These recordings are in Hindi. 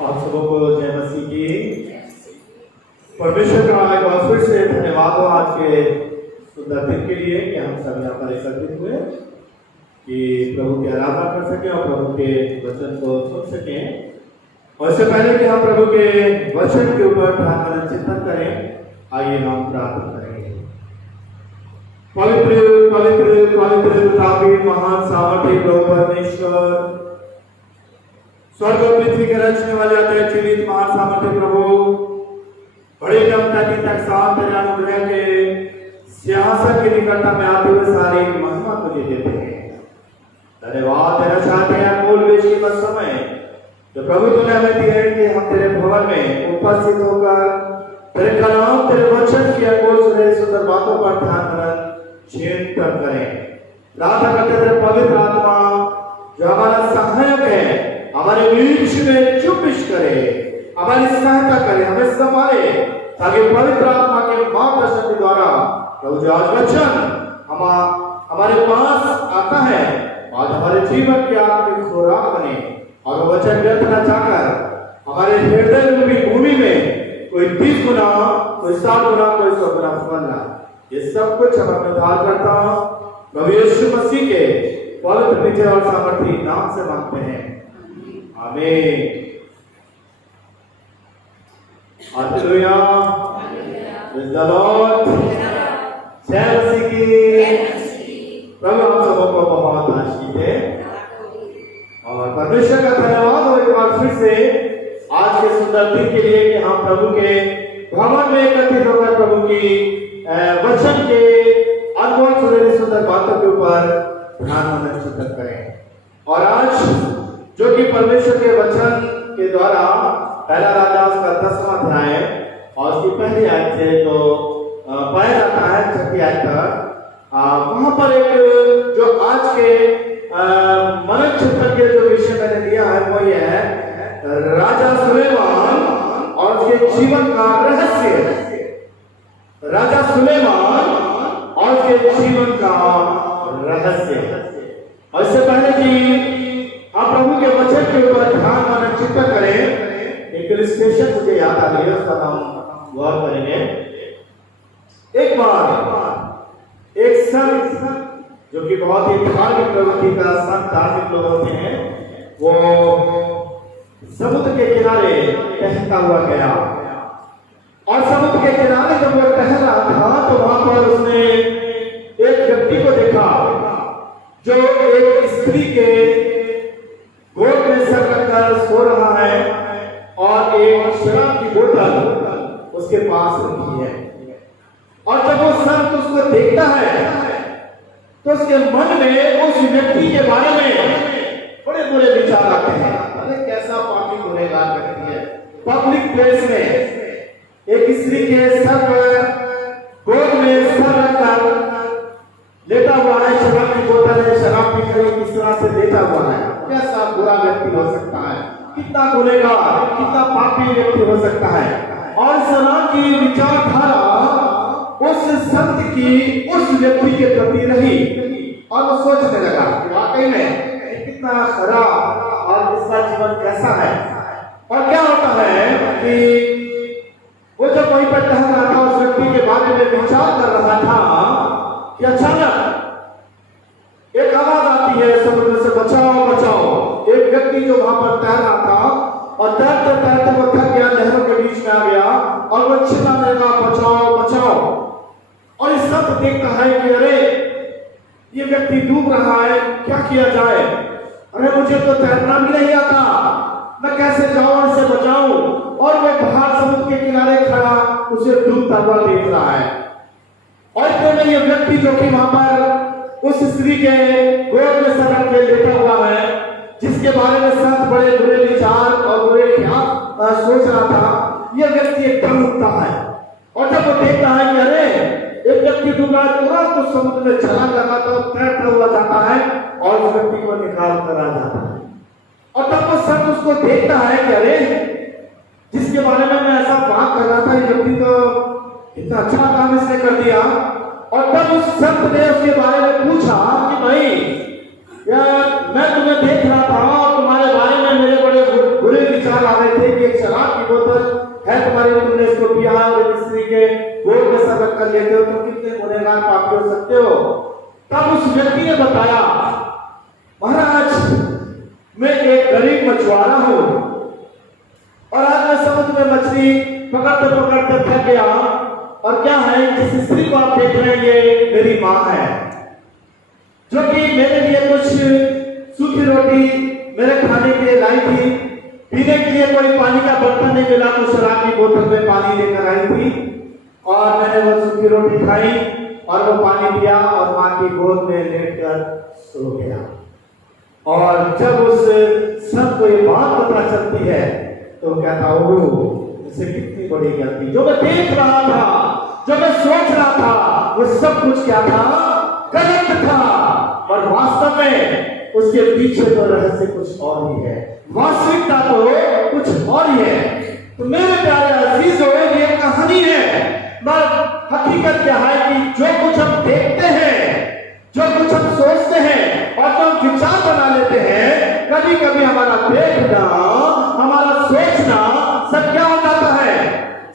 आप सबों को जय मसीह की। परमेश्वर का एक बार फिर से धन्यवाद हो आज के सुंदर दिन के लिए कि हम सब यहाँ पर एकत्रित हुए कि प्रभु की आराधना कर सकें और प्रभु के वचन को सुन सकें। और इससे पहले कि हम प्रभु के वचन के ऊपर ध्यान चिंतन करें, आइए हम प्रार्थना करेंगे। पवित्र पवित्र पवित्र पितापी महान सामर्थ्य प्रभु परमेश्वर, स्वर्ग और पृथ्वी के रचने वाले अतः जीवित महान सामर्थ्य प्रभु, बड़े दमता की तक साथ तेरे अनुग्रह के सिंहासन के निकटता में आते हुए सारी महिमा तुझे देते हैं। धन्यवाद देना चाहते हैं अनमोल बेशी का समय जो प्रभु तूने हमें दिया है कि हम तेरे भवन में उपस्थित होकर तेरे कलाम तेरे वचन की अनमोल सुनहरी सुंदर बातों पर ध्यान चिंतन करें। प्रार्थना करते तेरे पवित्र आत्मा जो हमारा सहायक है हमारे बीच में चुपिश करे, हमारी सहायता करे, हमें संभाले, ताकि पवित्र आत्मा के मार्गदर्शन के द्वारा प्रभु जो आज वचन हमारे पास आता है आज हमारे जीवन के आत्मिक खुराक बने और वो वचन व्यर्थ न जाकर हमारे हृदय रूपी भूमि में कोई 30 गुना, कोई 60 गुना, कोई 100 गुना फलना, ये सब कुछ हम अपने उद्धार करता प्रभु यीशु मसीह के पवित्र मीठे और सामर्थी नाम से मांगते हैं, आमीन। हालेलुया, प्रेज़ द लॉर्ड, जय मसीह की। प्रभु आप सबों को बहुत आशीष दे और परमेश्वर का धन्यवाद हो एक बार फिर से आज के सुंदर दिन के लिए कि हम प्रभु के भवन में एकत्रित होकर प्रभु की वचन के अनमोल सुनहरी सुंदर बातों के ऊपर ध्यान चिंतन करें। और आज जो कि परमेश्वर के वचन के द्वारा पहला राजा उसका 10वां अध्याय और उसकी पहली आयत से तो पाया जाता है 6वीं आयत तक, वहां पर एक जो आज के मनन चिंतन के जो विषय मैंने दिया है वो ये है राजा सुलेमान और उसके जीवन का रहस्य। राजा सुलेमान और उसके जीवन का रहस्य। और इससे पहले कि आप प्रभु के वचन के ऊपर ध्यान मनन चिंतन करें, एक इलस्ट्रेशन मुझे याद आ रही है, उसका हम गौर करेंगे। एक बार एक संत जो कि बहुत ही धार्मिक प्रवृत्ति का संत, धार्मिक लोग होते हैं, वो समुद्र के किनारे टहलता हुआ गया और समुद्र के किनारे जब वो टहल रहा था तो वहां पर उसने एक व्यक्ति को देखा जो एक स्त्री के गोद में सर रखकर सो रहा है और एक शराब की बोतल उसके पास रखी है। और जब वो संत उसको देखता है तो उसके मन में उस व्यक्ति के बारे में बड़े बुरे विचार आते हैं। अरे कैसा पापी गुनहगार व्यक्ति है, पब्लिक प्लेस में एक स्त्री के सर पर गोद में सर रखकर लेटा हुआ है, शराब की बोतल है, शराब पी कर किस तरह से लेटा हुआ है। कैसा बुरा व्यक्ति हो सकता है, कितना गुनहगार, कितना पापी व्यक्ति हो सकता है। और इस तरह की विचारधारा उस संत की उस व्यक्ति के प्रति रही और वो सोचने लगा कि वाकई में कितना खराब और इसका जीवन कैसा है। और क्या होता है कि वो जब वहीं पर टहल रहा था उस व्यक्ति के बारे में विचार कर रहा था कि अचानक एक आवाज आती है समुद्र से, बचाओ बचाओ। एक व्यक्ति जो वहां पर तैर रहा था और तैरते तैरते वो थक गया, लहरों के बीच में आ गया और वो चिल्लाने लगा, बचाओ बचाओ। और इस संत देखता है कि अरे ये व्यक्ति डूब रहा है, क्या किया जाए, अरे मुझे तो तैरना भी नहीं आता, मैं कैसे जाऊं इसे बचाऊं। और वो बाहर समुद्र के किनारे खड़ा उसे डूबता हुआ देख रहा है। और इतने में ये व्यक्ति जो कि वहां पर उस स्त्री के गोद में सर रख के लेटा हुआ है, जिसके बारे में संत बड़े बुरे विचार और बुरे ख्याल सोच रहा था, यह व्यक्ति एकदम उठता है और जब वो देखता है कि अरे एक व्यक्ति डूबा, तुरंत तो समुद्र में छलांग लगाता है, तैरता हुआ जाता है और उस व्यक्ति को निकाल कर आ जाता है। और तब वो संत उसको देखता है कि अरे जिसके बारे में मैं ऐसा बात कर रहा था, ये व्यक्ति तो इतना अच्छा काम इसने कर दिया। और तब उस संत ने उसके बारे में पूछा कि भाई यार मैं तुम्हें देख रहा था और तुम्हारे बारे में मेरे बड़े बुरे विचार आ रहे थे, कर लेते हो तो कितने गुनहगार पापी हो सकते हो। तब उस व्यक्ति ने बताया, महाराज मैं एक गरीब मछुआरा हूं और आज मैं समुद्र में मछली पकड़ते पकड़ते थक गया, और क्या है जिस स्त्री को आप देख रहे हैं ये मेरी माँ है, जो कि मेरे लिए कुछ सूखी रोटी मेरे खाने के लिए लाई थी, पीने के लिए कोई पानी का बर्तन नहीं मिला तो शराब की बोतल में पानी लेकर आई थी, और मैंने वो सूखी रोटी खाई और वो पानी पिया और माँ की गोद में लेटकर सो गया। और जब उस सब को ये बात पता चलती है तो कहता ओह इसे कितनी बड़ी गलती, जो मैं देख रहा था, जो मैं सोच रहा था, वो सब कुछ क्या था, गलत था, और वास्तव में उसके पीछे तो रहस्य कुछ और ही है, वास्तविकता तो कुछ और ही है। तो मेरे प्यारे अजीजों ये कहानी है, मगर हकीकत क्या है कि जो कुछ हम देखते हैं, जो कुछ हम सोचते हैं और जो हम विचार बना लेते हैं, कभी कभी हमारा देखना, हमारा सोचना सब क्या हो जाता है,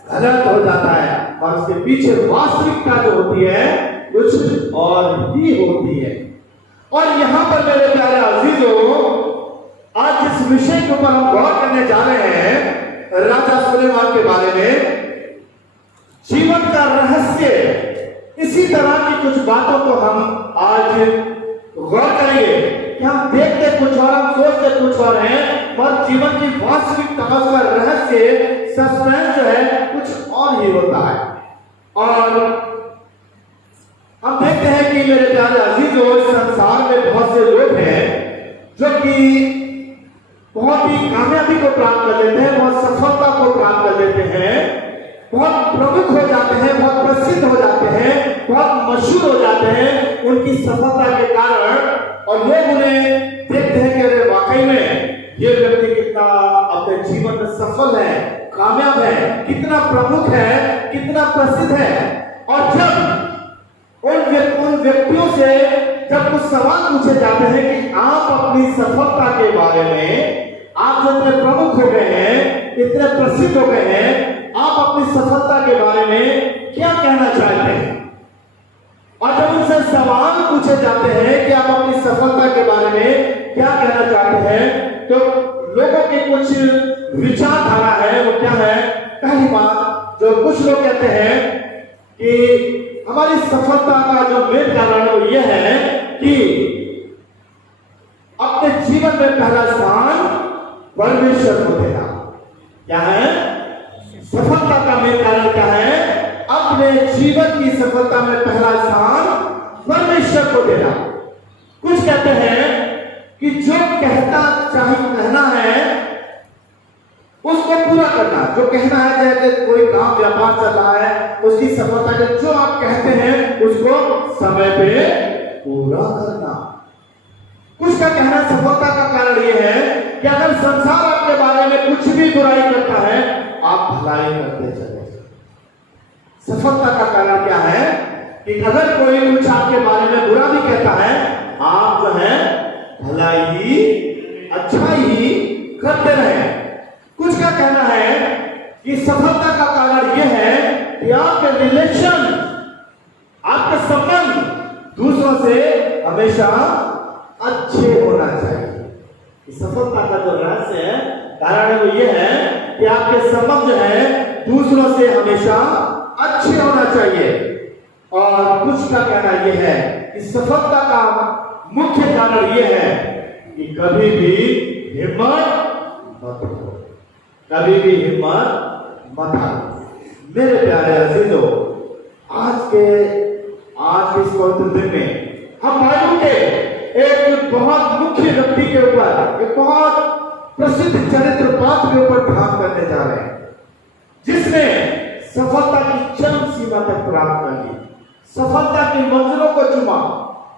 गलत हो जाता है, और उसके पीछे वास्तविकता जो होती है कुछ और ही होती है। और यहां पर मेरे प्यारे अजीजों आज जिस विषय के ऊपर हम गौर करने जा रहे हैं, राजा सुलेमान के बारे में, जीवन का रहस्य, इसी तरह की कुछ बातों को हम आज गौर करेंगे कि हम देखते कुछ और, हम सोचते कुछ और हैं, और जीवन की वास्तविकता का रहस्य, सस्पेंस जो है कुछ और ही होता है। और हम देखते हैं कि मेरे प्यारे अजीजों संसार में बहुत से लोग हैं जो कि बहुत ही कामयाबी को प्राप्त कर लेते हैं, बहुत सफलता को प्राप्त कर लेते हैं, बहुत प्रमुख हो जाते हैं, बहुत प्रसिद्ध हो जाते हैं, बहुत मशहूर हो जाते हैं उनकी सफलता के कारण, और लोग उन्हें देखते हैं कि अरे वाकई में ये व्यक्ति कितना अपने जीवन में सफल है, कामयाब है, कितना प्रमुख है, कितना प्रसिद्ध है। और जब उन व्यक्तियों से जब कुछ सवाल पूछे जाते हैं कि आप अपनी सफलता के बारे में, आप जो इतने प्रमुख हो गए हैं, इतने प्रसिद्ध हो गए हैं, आप अपनी सफलता के बारे में क्या कहना चाहते हैं, और जब उनसे सवाल पूछे जाते हैं कि आप अपनी सफलता के बारे में क्या कहना चाहते हैं, तो लोगों की कुछ विचारधारा है, वो क्या है, पहली बात जो कुछ लोग कहते हैं कि हमारी सफलता का जो मेन कारण वो ये है कि अपने जीवन में पहला स्थान परमेश्वर को देना। क्या है सफलता का मेन कारण, क्या है अपने जीवन की सफलता में पहला स्थान परमेश्वर को देना। कुछ कहते हैं कि जो कहना है उसको पूरा करना, जो कहना है, जैसे कोई काम व्यापार चल रहा है, उसकी सफलता के जो आप कहते हैं उसको समय पे पूरा करना। कुछ का कहना सफलता का कारण यह है कि अगर संसार आपके बारे में कुछ भी बुराई करता है, आप भलाई करते चले। सफलता का कारण क्या है कि अगर कोई कुछ आपके बारे में बुरा भी कहता है, आप जो है भलाई, अच्छाई ही करते रहे। कुछ का कहना है कि सफलता का कारण यह है कि आपके रिलेशन, आपके संबंध दूसरों से हमेशा अच्छे होना चाहिए। सफलता का जो रहस्य है, कारण है, वो यह है कि आपके संबंध जो है दूसरों से हमेशा अच्छे होना चाहिए। और कुछ का कहना यह है कि सफलता का मुख्य कारण यह है कि कभी भी हिम्मत मत हो, कभी भी हिम्मत मत हारो। मेरे प्यारे अजीजों, आज के इस पवित्र दिन में हम बाइबल के एक बहुत मुख्य व्यक्ति के ऊपर, एक बहुत प्रसिद्ध चरित्र पात्र के ऊपर ध्यान करने जा रहे हैं, जिसने सफलता की चरम सीमा तक प्राप्त कर ली, सफलता की मंजिलों को चुमा,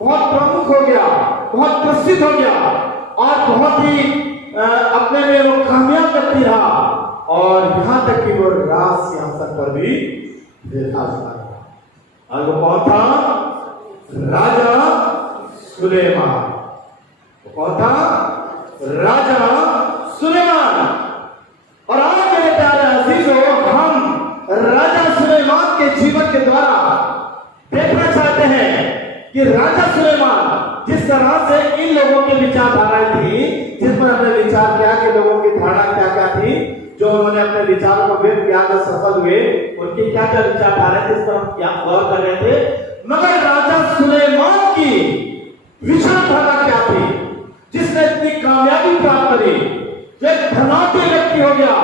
बहुत प्रमुख हो गया, बहुत प्रसिद्ध हो गया, और बहुत ही अपने में वो कामयाब व्यक्ति रहा, और यहां तक कि वो राज सिंहासन पर भी विराजमान रहा। और वो कौन था? राजा सुलेमान। वो कौन था? राजा सुलेमान। और आज मेरे प्यारे अजीजों, हम राजा सुलेमान के जीवन के द्वारा कि राजा सुलेमान जिस तरह से इन लोगों की विचारधाराएं थी, जिस पर हमने विचार किया कि लोगों की धारणा क्या क्या थी, जो उन्होंने अपने विचारों को व्यक्त किया तो सफल हुए, उनकी क्या क्या विचारधाराएं थी, इस पर हम यहाँ गौर कर रहे थे। मगर राजा सुलेमान की विचारधारा क्या थी, जिसने इतनी कामयाबी प्राप्त करी, जो एक धनाढ्य व्यक्ति हो गया,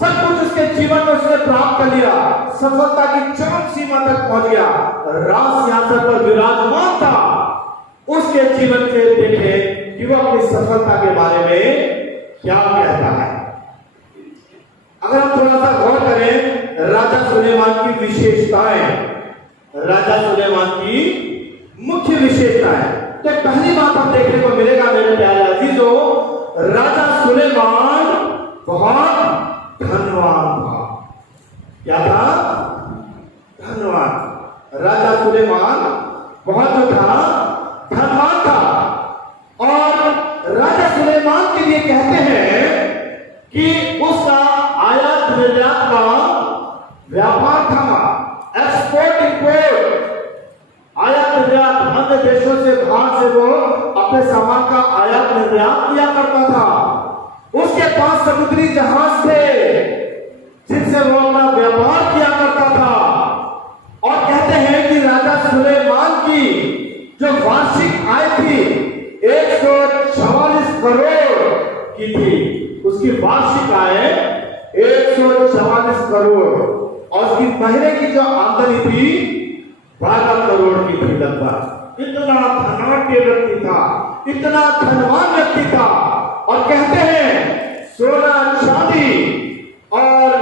सब कुछ उसके जीवन में उसने प्राप्त कर लिया, सफलता की चरम सीमा तक पहुंच गया, राज सिंहासन पर विराजमान था। उसके जीवन से देखे कि वो अपनी सफलता के बारे में क्या कहता है। अगर हम थोड़ा सा गौर करें राजा सुलेमान की विशेषताएं, राजा सुलेमान की मुख्य विशेषताएं, तो पहली बात हम देखने को मिलेगा मेरे प्यारे अजीजों, राजा सुलेमान बहुत धनवान था। क्या था? धनवान। राजा सुलेमान बहुत जो था धनवान था। और राजा सुलेमान के लिए कहते हैं कि उसका आयात निर्यात का व्यापार था, एक्सपोर्ट इंपोर्ट, आयात निर्यात, अन्य देशों से बाहर से वो अपने सामान का आयात निर्यात किया करता था। उसके पास समुद्री जहाज थे जिनसे वो अपना व्यापार किया करता था। और कहते हैं कि राजा सुलेमान की जो वार्षिक आय थी 144 करोड़ की थी। उसकी वार्षिक आय 144 करोड़ और उसकी महीने की जो आमदनी थी 12 करोड़ की थी लगभग। इतना धनाढ्य व्यक्ति था, इतना धनवान व्यक्ति था। और कहते हैं सोना चांदी और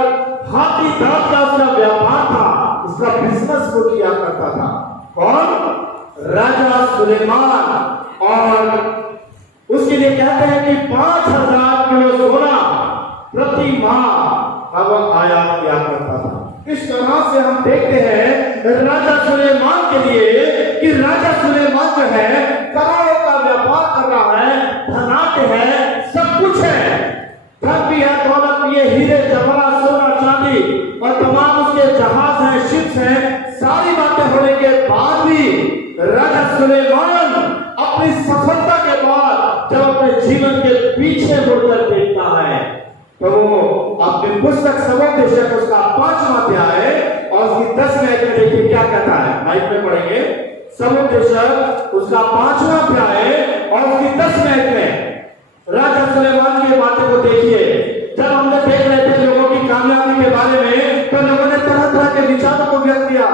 हाथी दांत का उसका व्यापार था, उसका बिजनेस वो किया करता था। कौन? राजा सुलेमान। और उसके लिए कहते हैं कि 5000 किलो सोना प्रति माह अब आयात किया करता था। इस तरह से हम देखते हैं राजा सुलेमान के लिए कि राजा सुलेमान जो है करोड़ों का व्यापार कर रहा है, धनाढ्य है, सब कुछ है, धन भी है, दौलत भी है, हीरे जवाहरात, सोना चांदी और तमाम उसके जहाज हैं, शिप्स हैं, सारी बातें होने के बाद भी राजा सुलेमान अपनी सफलता के बाद जब अपने जीवन के पीछे मुड़कर देखता है तो अपनी पुस्तक सबोपदेशक उसका 5वां अध्याय और उसकी 10वें आयत में देखिए क्या कहता है। माइक में पढ़ेंगे। सबोपदेशक उसका 5वां अध्याय और उसकी 10वें आयत में राजा सुलेमान की बातों को देखिए। जब हमने देख रहे थे लोगों की कामयाबी के बारे में तो लोगों ने तरह तरह के विचारों को व्यक्त किया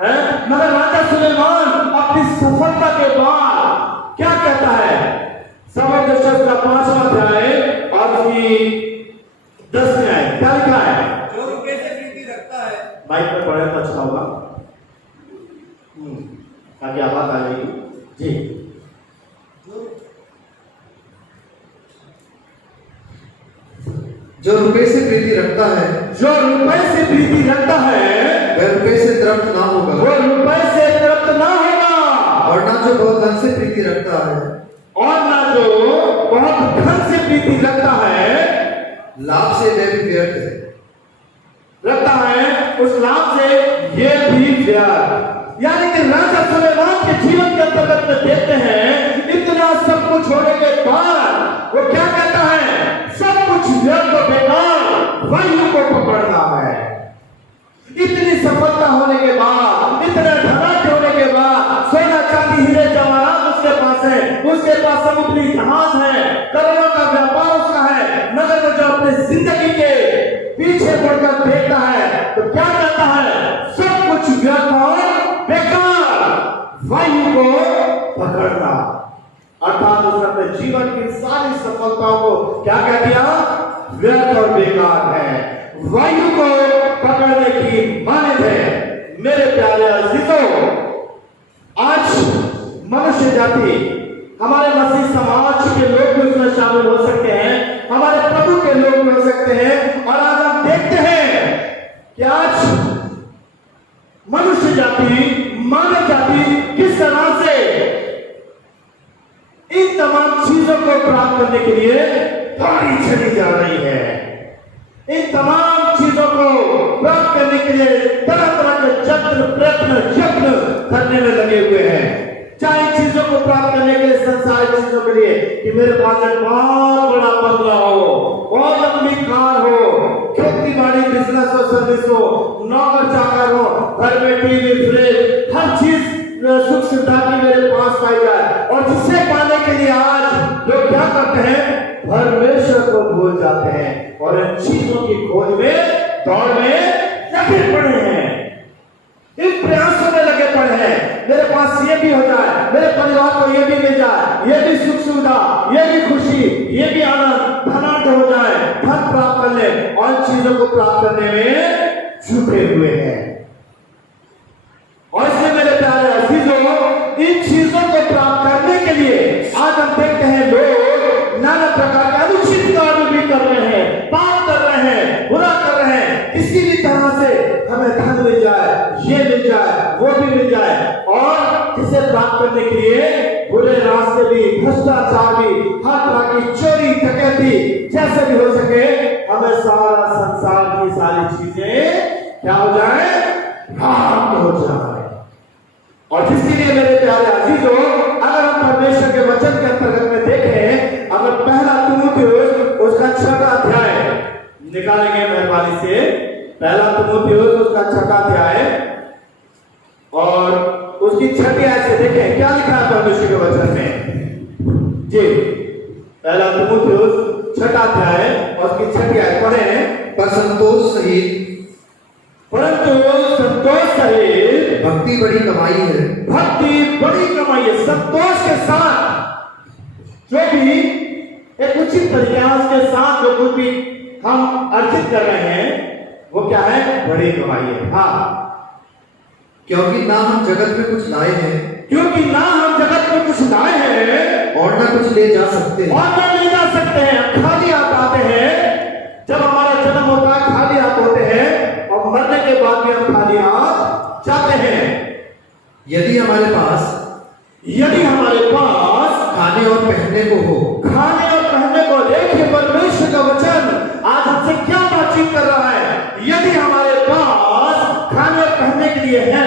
है, मगर राजा सुलेमान अपनी सफलता के बाद क्या कहता है? सबोपदेशक का 5वां अध्याय और उसकी 10वें आयत क्या लिखा है? जो रुपये से प्रीति रखता है। माइक में पढ़े तो अच्छा होगा ताकि आवाज आ जाएगी जी। जो रुपये से प्रीति रखता है, जो रुपये से प्रीति रखता है वह रुपये से तृप्त ना होगा, वो रुपये से तृप्त ना होगा। और ना जो बहुत धन से प्रीति रखता है, और ना जो बहुत धन से प्रीति रखता है, लाभ से वह भी व्यर्थ है। रखता है उस लाभ से ये भी व्यर्थ। यानी कि राजा सुलेमान के जीवन के अंतर्गत में देखते हैं इतना सब कुछ होने के बाद वो क्या कहता है? सब कुछ व्यर्थ और बेकार, वायु को पकड़ना है। इतनी सफलता होने के बाद, इतने धनाढ्य होने के बाद, सोना चांदी हीरे जवाहरात उसके पास है, उसके पास समुद्री जहाज है, करोड़ों का व्यापार उसका है, मगर वो जो अपने जिंदगी के पीछे मुड़कर देखता है तो क्या कहता है? सब कुछ व्यर्थ और बेकार, वायु को पकड़ना। अर्थात उसने अपने जीवन की सारी सफलताओं को क्या कह दिया? व्यर्थ और बेकार है, वायु को पकड़ने की मानद है। मेरे प्यारे अजीजों, आज मनुष्य जाति, हमारे मसीह समाज के लोग भी उसमें शामिल हो सकते हैं, हमारे प्रभु के लोग भी हो सकते हैं। और आज हम देखते हैं कि आज मनुष्य जाति, मानव जाति किस तरह से इन तमाम चीजों को प्राप्त करने के लिए भारी चली जा रही है। इन तमाम चीजों को प्राप्त करने के लिए तरह तरह के यत्न, प्रयत्न, यत्न करने में लगे हुए हैं। चाहे चीजों को प्राप्त करने के लिए, संसारिक चीजों के लिए, कि मेरे पास एक बहुत बड़ा बंगला हो, बहुत लंबी कार हो, खेती बाड़ी, बिजनेस हो, सर्विस हो, नौकर चाकर हो, घर में टीवी, फ्रिज, हर चीज सुख सुविधा की मेरे पास पाई जाए। और जिसे पाने के लिए आज लोग क्या करते हैं, परमेश्वर को भूल जाते हैं और इन चीजों की खोज में, दौड़ में लगे पड़े हैं, इन प्रयासों में लगे पड़े हैं। मेरे पास ये भी हो जाए, मेरे परिवार को ये भी मिल जाए, ये भी सुख सुविधा, ये भी खुशी, ये भी आनंद, धनाढ़ हो जाए, धन प्राप्त कर ले, और इन चीजों को प्राप्त करने में जुटे हुए हैं। और इसलिए मेरे प्यारे अजीजों, इन चीजों को प्राप्त करने के लिए आज हम देखते हैं लोग नाना प्रकार के अनुचित कार्य भी कर रहे हैं, पाप कर रहे हैं, बुरा कर रहे हैं, किसी भी तरह से हमें धन मिल जाए, ये मिल जाए, वो भी मिल जाए, और इसे प्राप्त करने के लिए बुरे रास्ते भी, भ्रष्टाचार भी, हर तरह की चोरी डकैती, जैसे भी हो सके हमें सारा संसार की सारी चीजें क्या हो जाए, प्राप्त हो जाए। और जिसके लिए मेरे प्यारे अजीजों, अगर हम परमेश्वर के वचन के अंतर्गत में देखें, अगर पहला तीमुथियुस उसका 6वां अध्याय निकालेंगे मेहरबानी से, पहला तीमुथियुस उसका 6वां अध्याय और उसकी 6वीं आयत से देखें क्या लिखा है परमेश्वर के वचन में। जी, पहला तीमुथियुस 6वां अध्याय और उसकी 6वीं आयत पढ़ें। पर संतोष सहित, परंतु संतोष सहित भक्ति बड़ी कमाई है, भक्ति बड़ी कमाई है। संतोष के साथ जो भी एक उचित तरीके उसके साथ जो कुछ भी हम अर्जित कर रहे हैं वो क्या है, बड़ी कमाई है। हाँ, क्योंकि ना हम जगत में कुछ लाए हैं, क्योंकि ना हम जगत में कुछ लाए हैं और ना कुछ ले जा सकते हैं, और ना ले जा सकते हैं। खाली हाथ आते हैं, जब हमारा जन्म होता है खाली हाथ होते हैं, और मरने के बाद भी हम खाली हाथ जाते हैं। यदि हमारे पास खाने और पहनने को हो, खाने और पहनने को, देखिए परमेश्वर का वचन आज हमसे क्या बातचीत कर रहा है। यदि हमारे पास खाने और पहनने के लिए है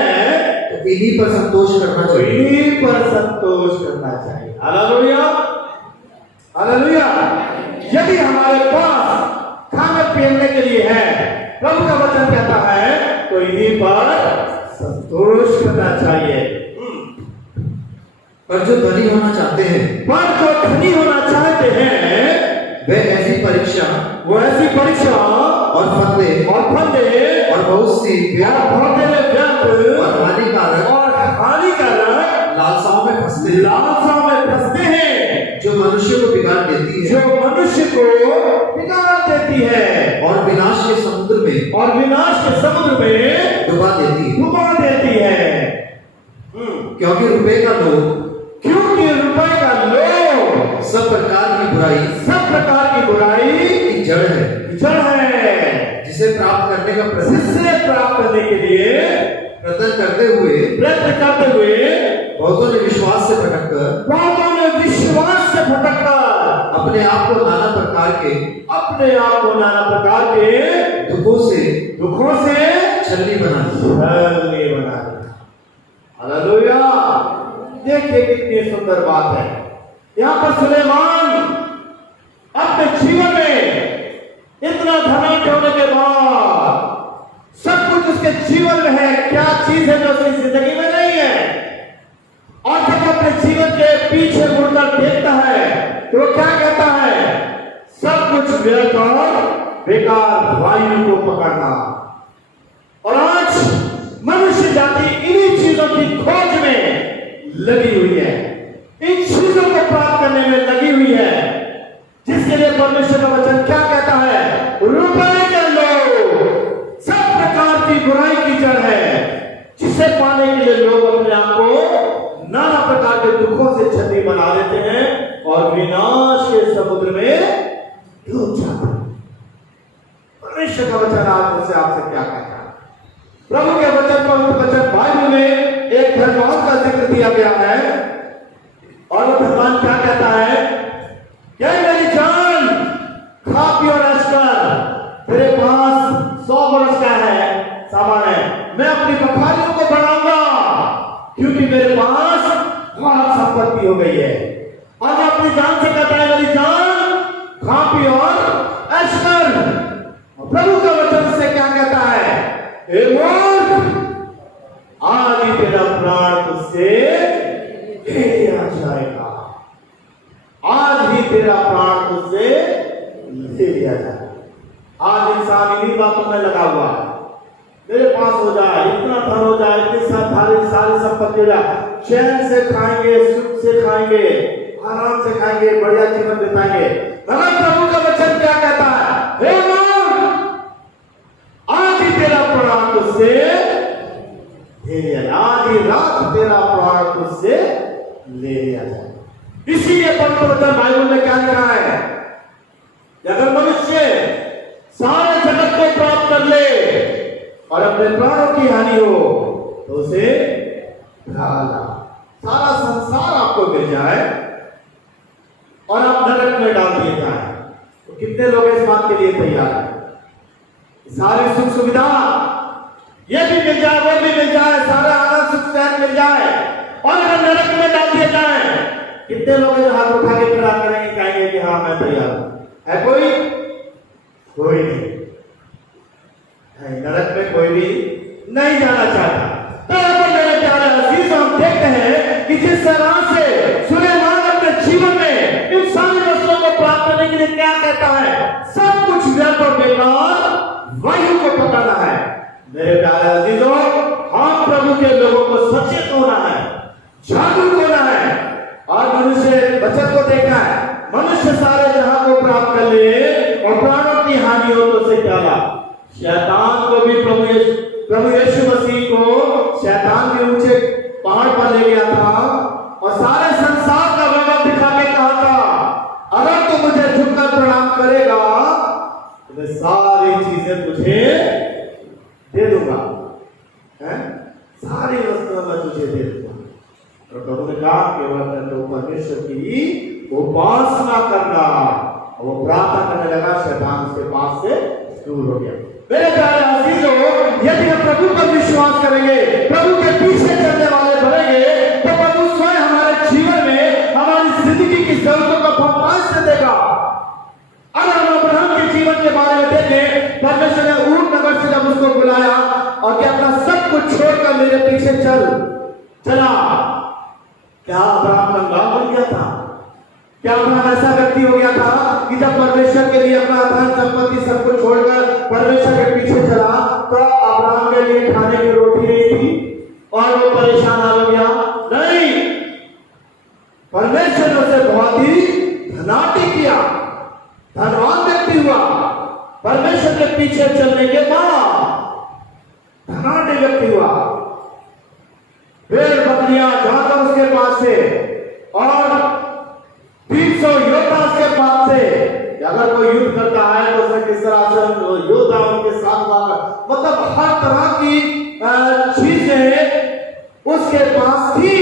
तो इन्हीं पर संतोष करना तो चाहिए, इन्हीं पर संतोष करना चाहिए। Hallelujah, hallelujah. यदि हमारे पास खाने पहनने के लिए है, प्रभु का वचन कहता है, तो इन्हीं पर संतोष करना चाहिए। पर जो धनी होना चाहते हैं, पर जो धनी होना चाहते हैं, वे ऐसी परीक्षा और फंदे और बहुत सी व्यर्थ और हानिकारक लालसाओं में फंसते हैं, जो मनुष्य को बिगाड़ देती है और विनाश के समुद्र में डुबा देती है। क्योंकि रुपए का लोभ सब प्रकार की बुराई की जड़ है, जिसे प्राप्त करने के लिए प्रयत्न करते हुए बहुतों ने विश्वास से भटककर अपने आप को नाना प्रकार के दुखों से छलनी बना दिया। हालेलुया। देखिए कितनी सुंदर बात है। यहाँ पर सुलेमान अपने जीवन में इतना धनाढ्य होने के बाद सब कुछ उसके जीवन में है, क्या चीज है जो उसकी जिंदगी में नहीं है, और जब अपने जीवन के पीछे मुड़कर देखता है तो वो क्या कहता है, सब कुछ व्यर्थ और बेकार, वायु को पकड़ना। और आज मनुष्य जाति इन्हीं चीजों की खोज में लगी हुई है, इन चीजों को प्राप्त करने में लगी हुई है, जिसके लिए परमेश्वर का वचन क्या कहता है, रुपए का लोभ सब प्रकार की बुराई की जड़ है, जिसे पाने के लिए लोग अपने आप को नाना प्रकार के दुखों से छलनी बना लेते हैं और विनाश के समुद्र में डूब जाते हैं। परमेश्वर का वचन आज मुझसे आपसे क्या कहता है, प्रभु के वचन बाइबल में एक धनवान का जिक्र दिया गया है, और वो धनवान क्या कहता है, क्या मेरी जान खा पियो ऐश कर, तेरे पास 100 वर्ष का है सामान है, मैं अपनी बखारियों को बढ़ाऊंगा क्योंकि मेरे पास गई है। और वो अपनी जान से कहता है मेरी जान खा पी और ऐश कर। और प्रभु का वचन से क्या कहता है, हे मूर्ख, आज ही तेरा प्राण तुझसे ले लिया जाएगा। आज ही तेरा प्राण तुझसे ले लिया जाएगा। आज इंसान इन्हीं बातों में लगा हुआ है, मेरे पास हो जाए, इतना धन हो जाए, इतनी सारी संपत्ति हो जाए, चैन से खाएंगे, सुख से खाएंगे, आराम से खाएंगे, बढ़िया जीवन बिताएंगे। मगर प्रभु का वचन क्या कहता है, हे मूर्ख, आज ही तेरा प्राण तुझसे ले लिया जाए। आज ही रात तेरा प्राण तुझसे ले लिया जाए। इसीलिए पवित्र वचन बाइबल में क्या लिखा है, अगर मनुष्य सारे जगत को प्राप्त कर ले और अपने प्राणों की हानि हो तो उसे सारा संसार आपको मिल जाए और आप नरक में डाल दिए जाए, तो कितने लोग इस बात के लिए तैयार हैं? सारी सुख सुविधा ये भी मिल जाए, वो भी मिल जाए, सारा आनंद सुख चैन मिल जाए और अगर नरक में डाल दिए जाए, कितने लोग जो हाथ उठा के खड़ा करेंगे, कहेंगे कि हाँ मैं तैयार हूं? है कोई? कोई नहीं है। नरक में कोई भी नहीं जाना चाहता। तो मेरे प्यारे अजीज, हम देखते हैं कि जिस तरह से सुलेमान अपने जीवन में इन सारी वस्तुओं को प्राप्त करने के लिए क्या कहता है, सब कुछ व्यर्थ और बेकार वायु को पकाना है। मेरे प्यारे अजीजों, हम प्रभु के लोगों को सचेत होना है, जागरूक होना है और मनुष्य बचत को देखना है। मनुष्य सारे जहां को प्राप्त कर ले और प्राणों की हानि हो तो उसे क्या लाभ? शैतान को भी प्रभु यीशु मसीह को शैतान के ऊंचे पहाड़ पर ले गया था और सारे संसार का वैभव दिखा के कहा था, अगर तू मुझे झुककर प्रणाम करेगा तो मैं सारी चीजें तुझे दे दूंगा, सारी वस्तुएं मैं तुझे दे दूंगा। और प्रभु ने कहा केवल तो परमेश्वर की उपासना करना। और वो प्रार्थना करने लगा, शैतान उसके पास से दूर हो गया। मेरे प्यारे अजीजों, यदि हम प्रभु पर विश्वास करेंगे, प्रभु के पीछे चलने वाले बनेंगे, तो प्रभु स्वयं हमारे जीवन में हमारी जिंदगी की जरूरतों का बहुतायत से देगा। अगर हम अब्राहम के जीवन के बारे में देखें, परमेश्वर ने ऊर नगर से जब उसको बुलाया और क्या अपना सब कुछ छोड़कर मेरे पीछे चला, क्या अब्राहम कंगाल बन गया था? क्या अब्राहम ऐसा व्यक्ति हो गया था कि जब परमेश्वर के लिए अपना धन संपत्ति सब कुछ छोड़कर परमेश्वर के पीछे चला तो अब्राहम के लिए खाने की रोटी नहीं थी और वो परेशान हो गया? नहीं, परमेश्वर ने उसे बहुत ही धनाढ्य किया, धनवान व्यक्ति हुआ। परमेश्वर के पीछे चलने के बाद धनाढ्य व्यक्ति हुआ। भेड़ बकरियां जाकर उसके पास से और 300 योद्धा उसके पास से, अगर कोई युद्ध करता है तो उसे किस तरह से योद्धा उनके साथ हुआ, मतलब हर तरह की चीजें उसके पास थी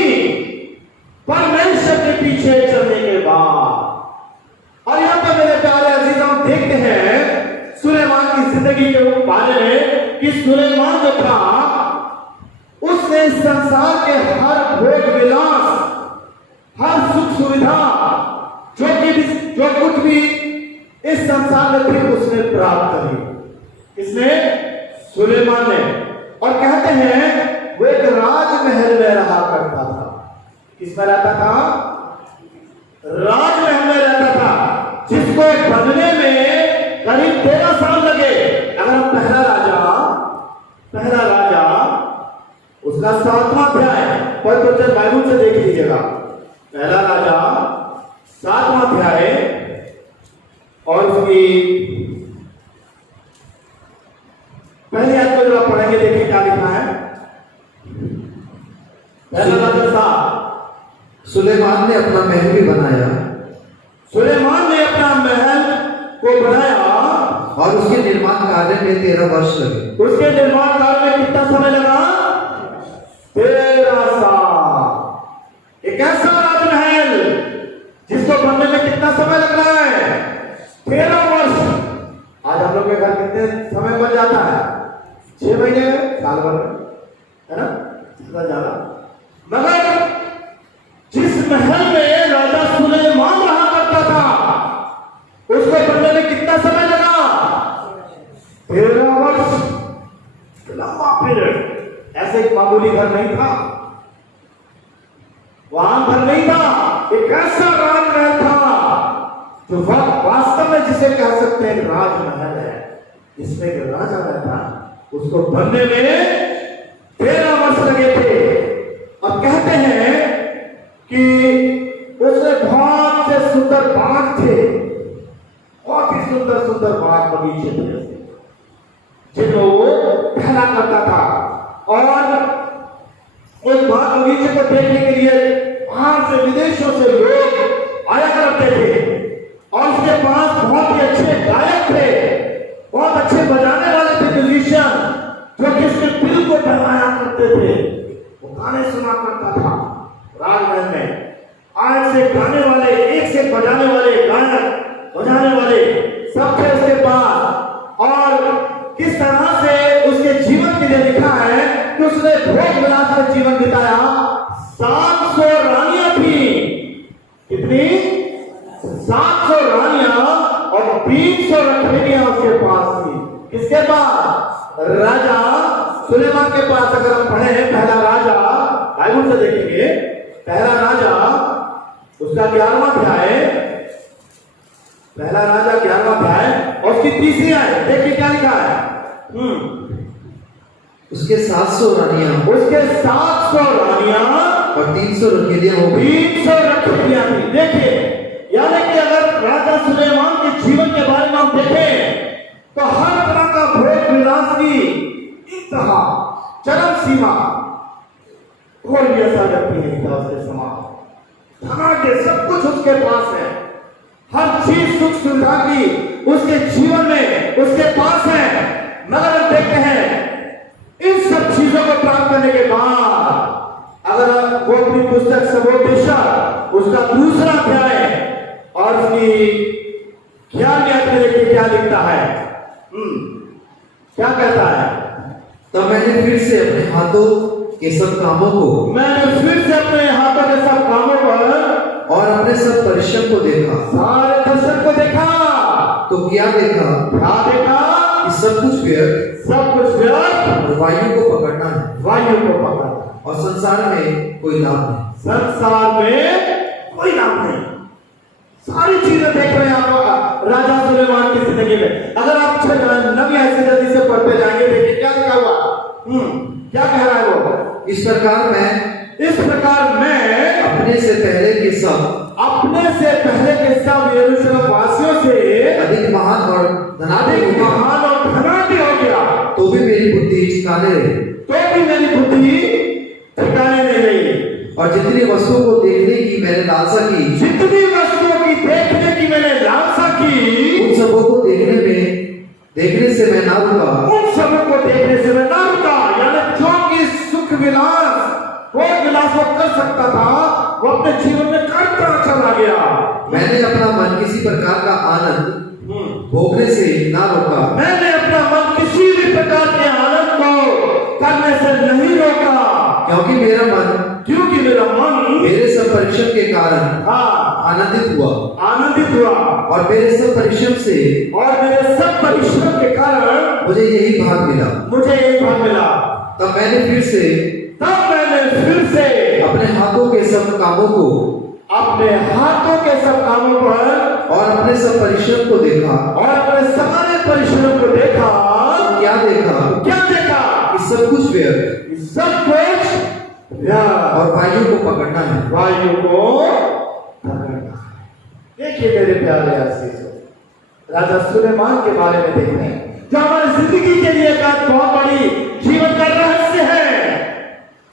परमेश्वर के पीछे चलने के बाद। और यहाँ पर मेरे प्यारे अजीज, हम देखते हैं सुलेमान की जिंदगी के बारे में कि सुलेमान जो था उसने संसार के हर भोग विलास, हर सुख सुविधा जो कुछ भी इस संसार में थी उसने प्राप्त करी। इसने सुलेमान ने, और कहते हैं वो एक राजमहल में रहा करता था। किसमें रहता था? राजमहल में रहता था, जिसको बनने में करीब 13 साल लगे। अगर हम पहला राजा उसका 7वां अध्याय पवित्र बाइबल से देख लीजिएगा। पहला राजा 7वां अध्याय और उसकी पहली आयत को जब आप पढ़ेंगे, देखिए क्या लिखा है। पहला राजा 7। सुलेमान ने अपना महल भी बनाया। सुलेमान ने अपना महल को बनाया और उसके निर्माण कार्य में 13 वर्ष लगे। उसके निर्माण कार्य में कितना समय लगा? 13 साल। एक ऐसा राजमहल जिसको बनने में कितना समय लग रहा है? 13 वर्ष। आज हम लोग के घर कितने समय बन जाता है? 6 महीने में, साल भर में, है ना? इतना ज्यादा। मगर जिस महल में समय लगा? 13 वर्ष, लंबा पीरियड। ऐसे एक मामूली घर नहीं था, वहां घर नहीं था, एक ऐसा राजमहल था जो वास्तव में जिसे कह सकते हैं राजमहल है, जिसमें एक राजा रहता, उसको बनने में 13 वर्ष लगे थे। और कहते हैं कि उसमें बहुत से सुंदर बाग थे, बहुत ही सुंदर सुंदर बाग बगीचे थे जिनको वो टहला करता था। और उस बाग बगीचे को देखने के लिए बाहर से विदेशों से लोग आया करते थे। और उसके पास बहुत ही अच्छे गायक थे, बहुत अच्छे बजाने वाले थे, म्यूजिशियन, जो कि उसके दिल को बहलाया करते थे। वो गाने सुना करता था राजमहल में। आज से गाने वाले, एक से बजाने वाले, गायक बजाने वाले सब थे उसके पास। और किस तरह से उसके जीवन के लिए लिखा है कि उसने भोग विलास में जीवन बिताया। 700 रानियां थी। कितनी? 700 रानियां और 300 रखैनियां उसके पास थी। किसके पास? राजा सुलेमान के पास। अगर हम पढ़े हैं पहला राजा, बाइबल से देखेंगे, पहला राजा उसका 11वां अध्याय, पहला राजा 11वां अध्याय और उसकी 3री आयत देखिए क्या लिखा है। उसके 700 रानियां और 300 रखैनियां हो गई। 300 रखैनियां थी। देखिए, यानी कि अगर राजा सुलेमान के जीवन के बारे में हम देखें तो हर तरह का भोग विलास की इंतहा, चरम सीमा, कोई भी ऐसा व्यक्ति नहीं था उसके समान। धनाढ्य सब कुछ उसके पास है, हर चीज सुख सुविधा की उसके जीवन में उसके पास है। मगर हम देखते हैं इन सब चीजों को प्राप्त करने के बाद अगर वो अपनी पुस्तक सबोदेशा उसका 2रा अध्याय और उसकी क्या देखिए क्या लिखता है। क्या कहता है? तब मैंने फिर से अपने हाथों के सब कामों को और अपने सब परिश्रम को देखा। सारे दर्शन को देखा तो क्या देखा? कि सब कुछ व्यर्थ और वायु को पकड़ना है। और संसार में कोई लाभ नहीं। सारी चीजें देख रहे हैं आप राजा सुलेमान की जिंदगी में। अगर आप 9वीं आयत से जल्दी से पढ़ते जाएंगे, देखिए क्या लिखा हुआ। क्या कह रहा है वो? इस प्रकार मैं अपने से पहले के सब यरूशलेम वासियों से अधिक महान और धनाढ्य हो गया। तो भी मेरी बुद्धि ठिकाने नहीं रही। और जितनी वस्तुओं को देखने की मैंने लालसा की, उन सबों को देखने से मैं ना रुका। यानी जो कि सुख विलास वो कर सकता था, वो अपने जीवन में करता चला गया। मैंने अपना मन किसी प्रकार का आनंद भोगने से ना रोका। मैंने अपना मन किसी भी प्रकार के आनंद को करने से नहीं रोका, क्योंकि मेरा मन मेरे सब परिश्रम के कारण आनंदित हुआ। और मेरे सब परिश्रम के कारण मुझे यही भाग मिला। तब मैंने फिर से अपने हाथों के सब कामों पर और अपने सब परिश्रम को देखा। तो क्या देखा? कि सब कुछ व्यर्थ और वायु को पकड़ना है। देखिए मेरे प्यारे आशीषों, राजा सुलेमान के बारे में देखते हैं, जो हमारी जिंदगी के लिए एक बहुत बड़ी जीवन का रहस्य है।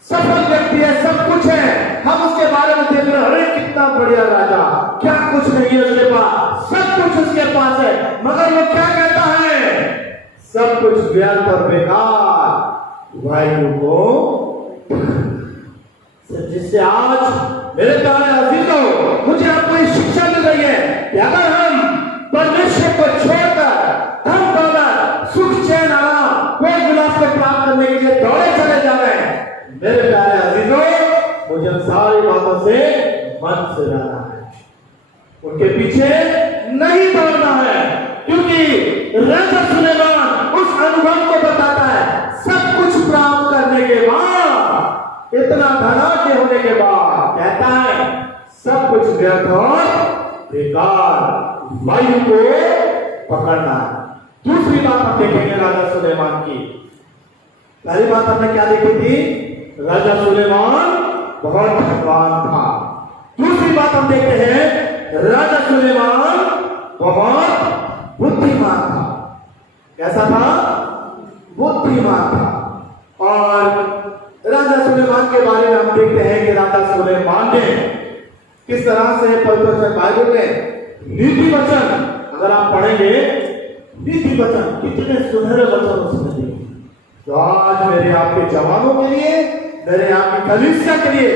सफल व्यक्ति है, सब कुछ है, हम उसके बारे में देख रहे हैं, अरे कितना बढ़िया राजा, क्या कुछ नहीं है उसके पास, सब कुछ उसके पास है। मगर वो क्या कहता है? सब कुछ व्यर्थ और बेकार, वायु को। जिससे आज मेरे प्यारे अजीजों, मुझे आपको एक शिक्षा मिल रही है कि अगर हम परमेश्वर को छोड़कर धन दौलत सुख चैन आराम कोई विलास को प्राप्त करने के लिए दौड़े चले जा रहे हैं, मेरे प्यारे अजीजों, मुझे सारी बातों से मन से रहना है, उनके पीछे नहीं दौड़ना है। क्योंकि राजा सुलेमान उस अनुभव को बताता है, सब कुछ प्राप्त करने के बाद, इतना धनाढ्य होने के बाद कहता है सब कुछ व्यर्थ और बेकार, वायु को पकड़ना है। दूसरी बात हम देखेंगे राजा सुलेमान की। पहली बात हमने क्या देखी थी? राजा सुलेमान बहुत धनवान था। दूसरी बात हम देखते हैं, राजा सुलेमान बहुत बुद्धिमान था। कैसा था? बुद्धिमान था। और राजा सुलेमान के बारे में हम देखते हैं कि राजा सुलेमान ने किस तरह से पवित्र बाइबल में नीति वचन, अगर आप पढ़ेंगे नीति वचन, कितने सुनहरे वचन उसने दिए, तो आज मेरे आपके जवानों के लिए, मेरे आपकी कलीसिया के लिए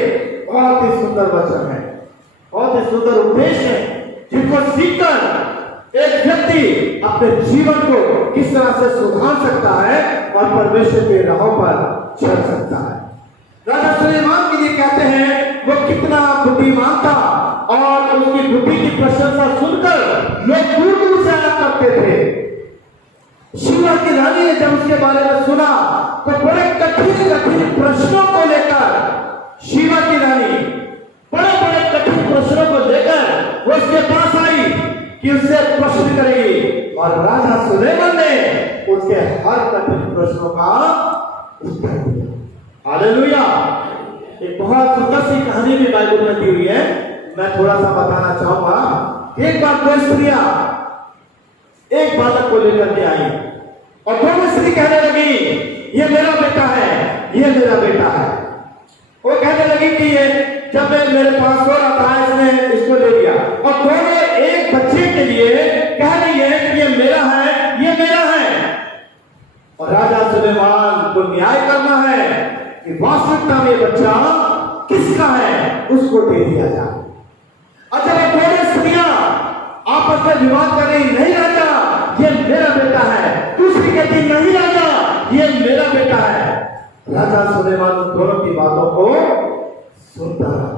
बहुत ही सुंदर वचन है, बहुत ही सुंदर उपदेश है, जिनको सीखकर एक व्यक्ति अपने जीवन को किस तरह से सुधार सकता है और परमेश्वर के राहों पर चल सकता है। राजा सुलेमान के लिए कहते हैं वो कितना बुद्धिमान था, और उसकी बुद्धि की प्रशंसा सुनकर लोग दूर दूर से आया करते थे। शिवा की रानी ने जब उसके बारे में सुना तो बड़े कठिन कठिन प्रश्नों को लेकर, शिवा की रानी बड़े बड़े कठिन प्रश्नों को लेकर वो उसके पास आई कि उससे प्रश्न करेगी, और राजा सुलेमान ने उसके हर कठिन प्रश्नों का उत्तर दिया। हालेलुया। एक बहुत सुंदर सी कहानी भी बाइबल में दी हुई है, मैं थोड़ा सा बताना चाहूंगा। एक बार दो स्त्रियां एक बालक को लेकर के आई, और दोनों स्त्री कहने लगी ये मेरा बेटा है, ये मेरा बेटा है। वो कहने लगी कि ये जब मैं मेरे पास सो रहा था इसने इसको ले लिया, और दोनों एक बच्चे के लिए कह रही है कि ये मेरा है, ये मेरा है। और राजा सुलेमान को न्याय करना है कि वास्तविकता में बच्चा किसका है, उसको दे दिया जाए। अच्छा, ये दोनों स्त्रियां आपस में विवाद कर रही, नहीं राजा ये मेरा बेटा है, दूसरी कहती नहीं राजा ये मेरा बेटा है। राजा सुलेमान उन दोनों की बातों को सुनता रहा,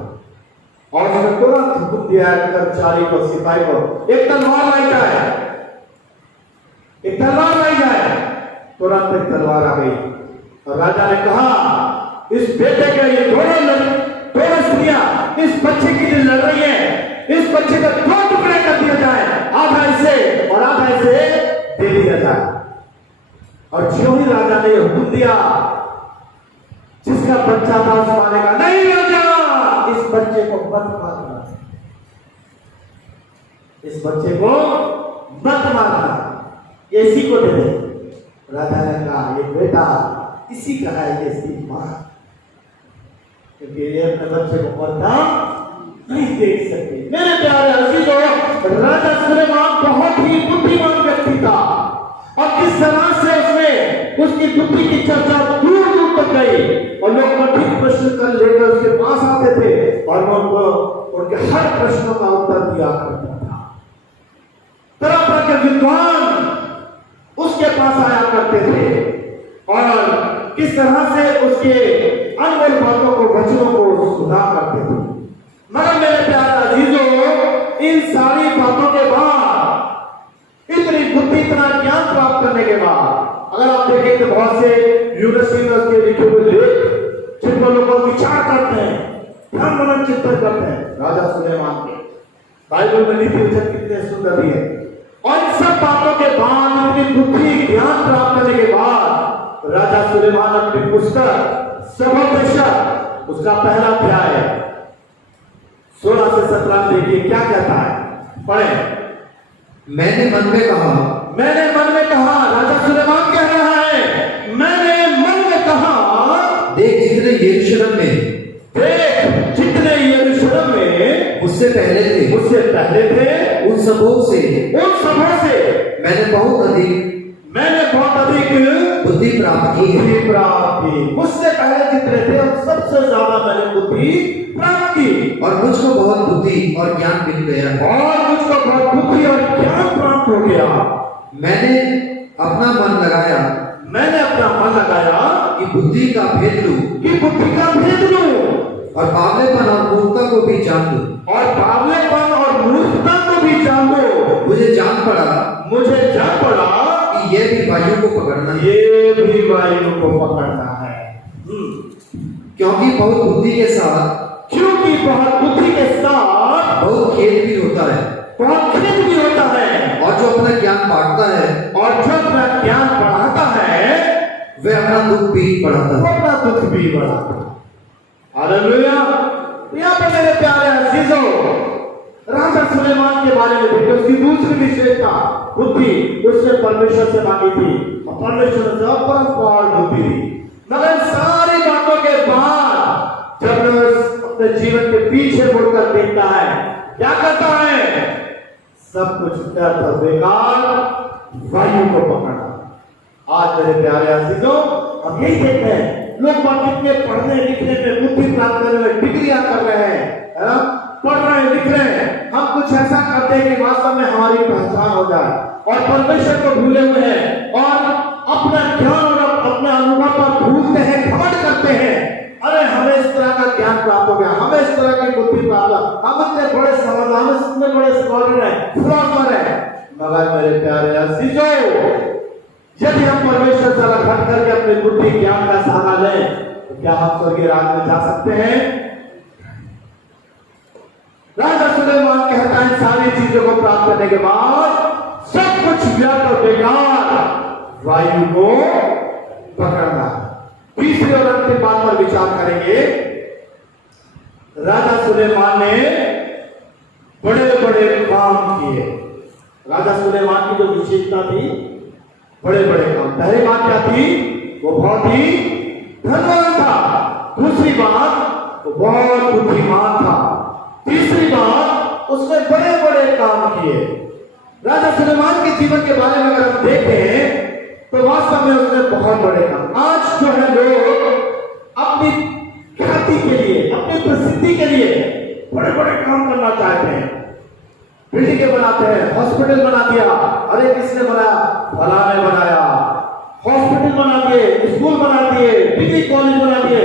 और उसने तुरंत हुक्म दिया कर्मचारी को, सिपाही को, एक तलवार लाई जाए, एक तलवार लाई जाए। तुरंत एक तलवार आ गई, और राजा ने कहा इस बेटे के ये दोनों स्त्रियां इस बच्चे के लिए लड़ रही है, इस बच्चे को दो टुकड़े कर दिया जाए, आधा इसे और आधा इसे दे दिया जाए। और जो ही राजा ने हुक्म दिया, जिसका बच्चा था उस मानेगा नहीं राजा इस बच्चे को मत मारना, इस बच्चे को मत मारना, इसी को दे दे। राजा ने कहा ये बेटा इसी का है, ये इसकी मां, क्योंकि ये अपने बच्चे को मरना नहीं देख सकते। मेरे प्यारे अजीजों, राजा सुलेमान बहुत ही बुद्धिमान व्यक्ति था, और किस तरह से उसने उसकी बुद्धि की चर्चा दूर दूर तक गई, और लोग कठिन प्रश्न कर लेकर उसके पास आते थे, और वो उनको उनके हर प्रश्नों का उत्तर दिया करता था। तरह तरह के विद्वान उसके पास आया करते थे, और किस तरह से उसके अनमोल बातों को, वचनों को सुना करते थे। मगर मेरे प्यारे अजीजों, इन सारी बातों के बाद, इतनी बुद्धि, इतना ज्ञान प्राप्त करने के बाद, अगर आप देखें तो बहुत से यूनिवर्सिटी में उसके लिखे हुए लेख जिन पर लोग विचार करते हैं, ध्यान मनन चिंतन करते हैं, राजा सुलेमान के बाइबल में नीति वचन कितने सुंदर दिए। और इन सब बातों के बाद, इतनी बुद्धि ज्ञान प्राप्त करने के बाद, राजा सुलेमान अपनी पुस्तक सबोपनिषद उसका पहला अध्याय 16 से 17 देखिए क्या कहता है, पढ़ें। मैंने मन में कहा, मैंने मन में कहा, राजा सुलेमान कह रहा है मैंने मन में कहा, देख जितने यरूशलेम में मुझसे पहले थे उन सबों से मैंने बहुत अधिक बुद्धि प्राप्त की। मुझसे पहले जितने थे उन सबसे ज्यादा मैंने बुद्धि प्राप्त की, और मुझको बहुत बुद्धि और ज्ञान मिल गया, और मुझको बहुत बुद्धि और ज्ञान प्राप्त हो गया। मैंने अपना मन लगाया कि बुद्धि का भेद लूं, और बावलेपन और मूर्खता को भी जान लो। और बावलेपन और मूर्खता को भी जान लो। मुझे जान पड़ा कि ये भी वायु को पकड़ना है, ये भी वायु को पकड़ना है। क्योंकि बहुत बुद्धि के साथ क्योंकि बहुत बुद्धि के साथ बहुत खेद भी होता है, बहुत खेद भी होता है। और जो अपना ज्ञान बांटता है और जो अपना ज्ञान बढ़ाता है वह अपना दुख भी बढ़ाता वो है। अपना दुख भी बढ़ाता है। हालेलुया। यहाँ पे मेरे प्यारे अजीजों, राजा सुलेमान के बारे में देखिए, उसकी दूसरी विशेषता बुद्धि उसने परमेश्वर से मांगी थी और परमेश्वर ने अपरंपार बुद्धि दी। मगर सारी बातों के बाद जब अपने जीवन के पीछे मुड़कर देखता है, क्या करता है? सब कुछ व्यर्थ और बेकार, वायु को पकड़ना। आज मेरे प्यारे अजीजों, हम यही देखते हैं, लोग कितने पढ़ने लिखने में, बुद्धि प्राप्त करने में डिग्रियां कर रहे हैं, है ना? पढ़ रहे हैं, लिख रहे हैं, हम कुछ ऐसा करते हैं कि वास्तव में हमारी पहचान हो जाए और परमेश्वर को भूले हुए हैं और अपना ज्ञान और अपना अनुभव पर भूलते हैं, घमंड करते हैं। अरे हमें इस तरह का ज्ञान प्राप्त हो गया, हमें इस तरह की बुद्धि प्राप्त हो, हम इतने बड़े समझदार, हम इतने बड़े स्कॉलर हैं, फिलोसोफर हैं। मगर मेरे प्यारे अजीजों, यदि हम परमेश्वर से अलग हट करके अपने बुद्धि ज्ञान का सहारा लें तो क्या हम स्वर्गीय राज्य में जा सकते हैं? राजा सुलेमान कहता है, सारी चीजों को प्राप्त करने के बाद सब कुछ व्यर्थ और बेकार, वायु को पकड़ना। तीसरी और अंतिम बात पर विचार करेंगे। राजा सुलेमान ने बड़े बड़े काम किए। राजा सुलेमान की जो विशेषता थी, बड़े बड़े काम। पहली बात क्या थी? वो बहुत ही धनवान था। दूसरी बात, वो बहुत बुद्धिमान था। तीसरी बात, उसने बड़े बड़े काम किए। राजा सुलेमान के जीवन के बारे में अगर हम देखें तो वास्तव में उसने बहुत बड़े काम। आज जो है लोग अपनी ख्याति के लिए, अपनी प्रसिद्धि के लिए बड़े बड़े काम करना चाहते हैं, बिल्डिंगें बनाते हैं, हॉस्पिटल बना दिया, अरे किसने बनाया? फला ने बनाया। हॉस्पिटल बना दिए, स्कूल बना दिए, डिग्री कॉलेज बना दिए,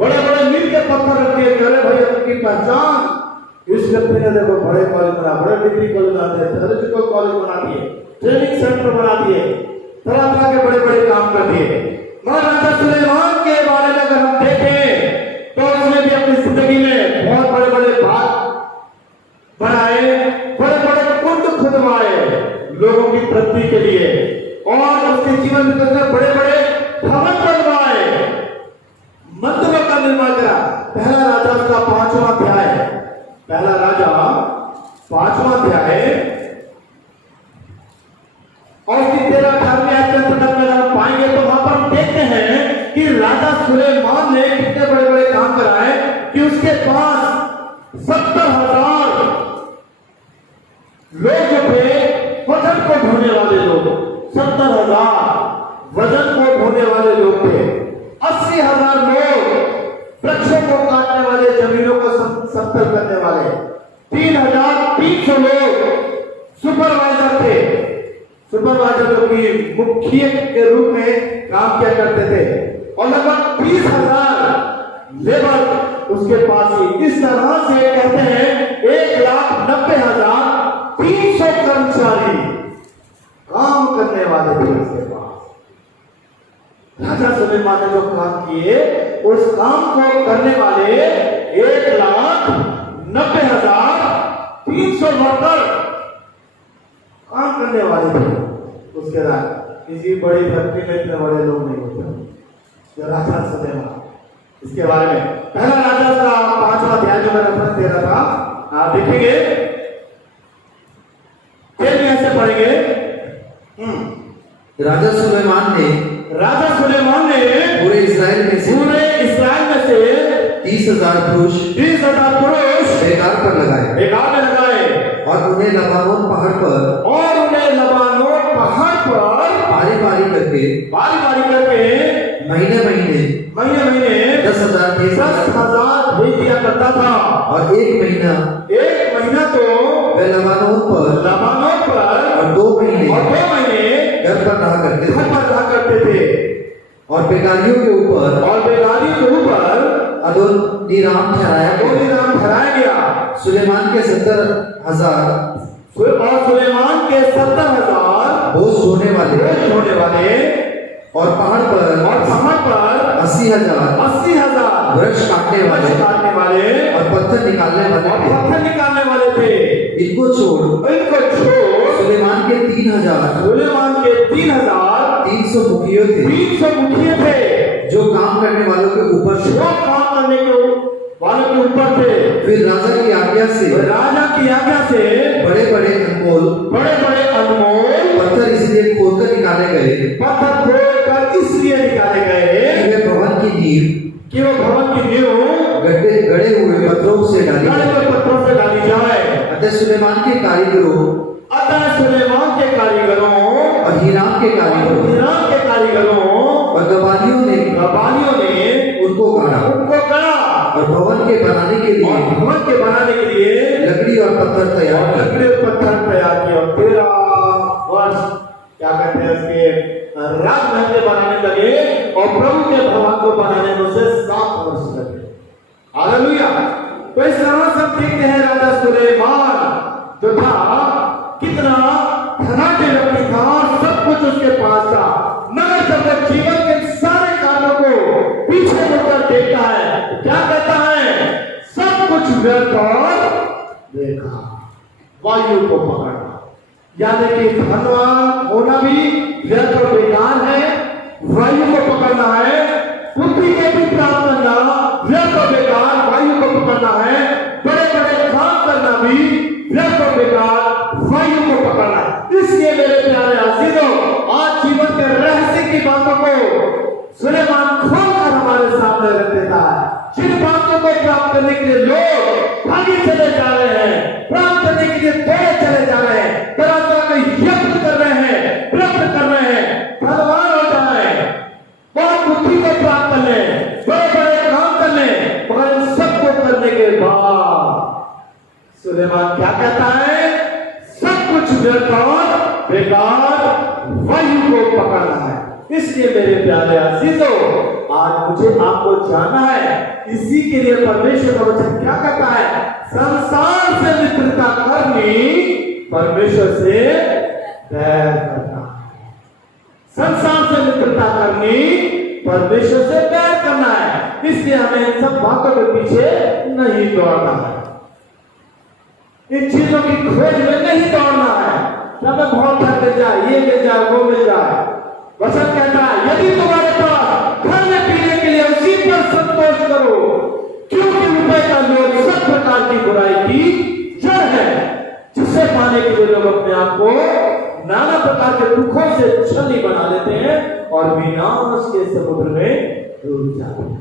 बड़े बड़े मील के पत्थर रख दिए। अरे भैया उनकी पहचान, इस व्यक्ति ने देखो बड़े कॉलेज बना, बड़े डिग्री कॉलेज बना दिए, थियोलॉजिकल कॉलेज बना दिए, ट्रेनिंग सेंटर बना दिए, तरह तरह के बड़े बड़े काम कर दिए। मगर राजा सुलेमान के बारे में अगर हम देखें तो उसने भी अपनी जिंदगी में बहुत बड़े बड़े बाग बनाए, बड़े बड़े कुंड खुदवाए लोगों की तृप्ति के लिए, और उसके जीवन में उसने बड़े बड़े भवन बनवाए, मंदिरों का निर्माण करा। पहला राजा उसका 5वां अध्याय, पहला राजा 5वां अध्याय और उसकी 13-18 आयत के अंतर्गत में अगर पाएंगे तो वहां पर हम देखते हैं कि राजा सुलेमान ने कितने बड़े बड़े काम कराए कि उसके पास 70,000 लोग जो थे, वजन को ढोने वाले लोग, 70,000 वजन को ढोने वाले लोग थे। 80,000 लोग वृक्षों को काटने वाले, जमीनों को समतल करने वाले। 3,300 लोग सुपरवाइजर थे, सुपरवाइजर जो कि मुखिया के रूप में काम किया करते थे, और लगभग 20,000 लेबर उसके पास ही। इस तरह से कहते हैं 1,90,300 कर्मचारी काम करने वाले थे उसके पास। राजा सुलेमान ने जो काम किए, उस काम को करने वाले 1,90,300 वर्कर काम करने वाले थे उसके बाद। किसी बड़ी फैक्ट्री में इतने बड़े लोग नहीं होते जो राजा सुलेमान। इसके बारे में पहला राजा का 5वां अध्याय जो मैं रेफरेंस दे रहा था, आप देखेंगे, ऐसे पढ़ेंगे। राजा सुलेमान ने पूरे इस्राएल में से 30,000 पुरुष बेकार पर लगाए, और उन्हें लबानोन पहाड़ पर बारी बारी करके महीने महीने 10,000 भेज दिया करता था। और एक महीना तो वे लबानोन पर और 2 महीने घर पर रहा करते थे, और बेकारियों के ऊपर अदोनीराम ठहराया गया। अदोनीराम ठहराया गया। सुलेमान के 70,000 और सुलेमान के 70,000 बोझ ढोने वाले और पहाड़ पर 80,000 वृक्ष काटने वाले और पत्थर निकालने वाले थे। इनको छोड़ सुलेमान के 3,300 मुखिए थे जो काम करने वालों के ऊपर थे। फिर राजा की आज्ञा से बड़े बड़े अनमोल पत्थर इसलिए खोदकर निकाले गए कि वे भवन की नींव गड़े हुए पत्थरों से डाली जाए। अतः सुलेमान के कारीगरों और हिराम के कारीगरों और गबानियों ने उनको गढ़ा और भवन के बनाने के लिए लकड़ी और पत्थर तैयार किया। और 13 वर्ष क्या कहते हैं उसके राजमहल के बनाने लगे और प्रभु के भवन को बनाने में उसे 7 वर्ष लगे। हालेलुया। तो इस तरह से हम देखते हैं राजा सुलेमान जो था कितना धनाढ्य व्यक्ति था, सब कुछ उसके पास था, मगर जब वो जीवन के सारे कामों को पीछे मुड़कर देखता है तो क्या कहता है? सब कुछ व्यर्थ और बेकार। वायु को पकड़ना यानी कि धनवान होना भी व्यर्थ और बेकार है। वायु को पकड़ना है, बुद्धि को भी प्राप्त करना व्यर्थ और बेकार, वायु को पकड़ना है, बड़े बड़े काम करना भी व्यर्थ और बेकार, वायु को पकड़ना है। इसलिए मेरे प्यारे अजीजों, आज जीवन के रहस्य की बातों को सुलेमान खोलकर हमारे सामने रख देता है। जिन बातों को प्राप्त करने के लिए लोग भागे चले जा रहे हैं, प्राप्त करने के लिए दौड़े चले जा रहे हैं, तरह तरह के यत्न कर रहे हैं, प्रयत्न कर रहे हैं, धनवान हो जाए, बहुत बुद्धि को प्राप्त कर ले, बड़े बड़े काम कर ले, मगर इन सबको करने के बाद सुलेमान क्या कहता है? सब कुछ व्यर्थ और बेकार, वायु को पकड़ना है। इसलिए मेरे प्यारे अजीजों, आज मुझे आपको जानना है, इसी के लिए परमेश्वर का वचन क्या कहता है? संसार से मित्रता करनी, परमेश्वर से बैर करना। संसार से मित्रता करनी, परमेश्वर से बैर करना है। इसलिए हमें इन सब बातों के पीछे नहीं दौड़ना है, इन चीजों की खोज में नहीं दौड़ना है। जब बहुत धन मिल जाए, ये मिल जाए, वो मिल जाए, वचन कहता है यदि तुम्हारे पास खाने पीने के लिए उसी पर संतोष करो, क्योंकि रुपए का लोभ सब प्रकार की बुराई की जड़ है, जिसे पाने के लिए लोग अपने आप को नाना प्रकार के दुखों से छली बना लेते हैं और विनाश के समुद्र में डूब जाते हैं।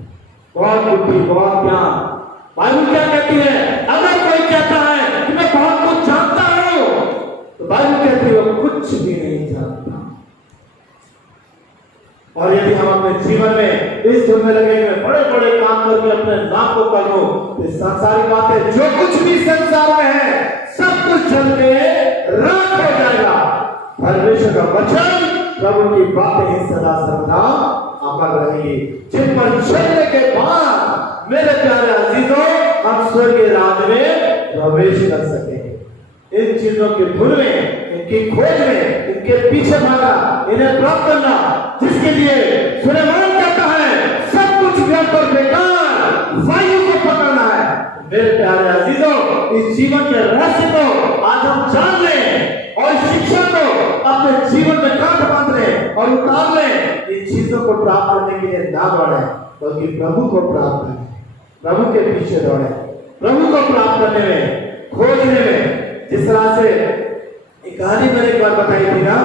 बहुत बुद्धि, बहुत ज्ञान। बाइबल क्या कहती है? अगर कोई कहता है कि मैं बहुत कुछ जानता हूं, तो बाइबल कहती है वो कुछ भी नहीं जानता। और यदि हम अपने जीवन में इस धुन में लगेंगे, बड़े बड़े काम करके अपने नाम को कर लो, तो संसारिक बातें जो कुछ भी संसार में है सब कुछ जल के राख हो जाएगा। परमेश्वर का वचन, प्रभु की बातें ही सदा सर्वदा अमर रहेगी, जिन पर चलने के बाद मेरे प्यारे अजीजों हम स्वर्गीय राज में प्रवेश कर सकेंगे। इन चीजों की धुन में, इनकी खोज में, इनके पीछे भागना, इन्हें प्राप्त करना, जिसके लिए सुलेमान कहता है सब कुछ व्यर्थ और बेकार, वायु को पकड़ना है। मेरे प्यारे अजीजों, इस जीवन के रहस्य को आज हम जान लें और इस शिक्षा को अपने जीवन में गांठ बांध लें और उतार लें। इन चीजों को प्राप्त करने के लिए ना दौड़े, बल्कि प्रभु को प्राप्त करें, प्रभु के पीछे दौड़े, प्रभु को प्राप्त करने में, खोजने में। जिस तरह से एक कहानी मैंने एक बार बताई थी ना,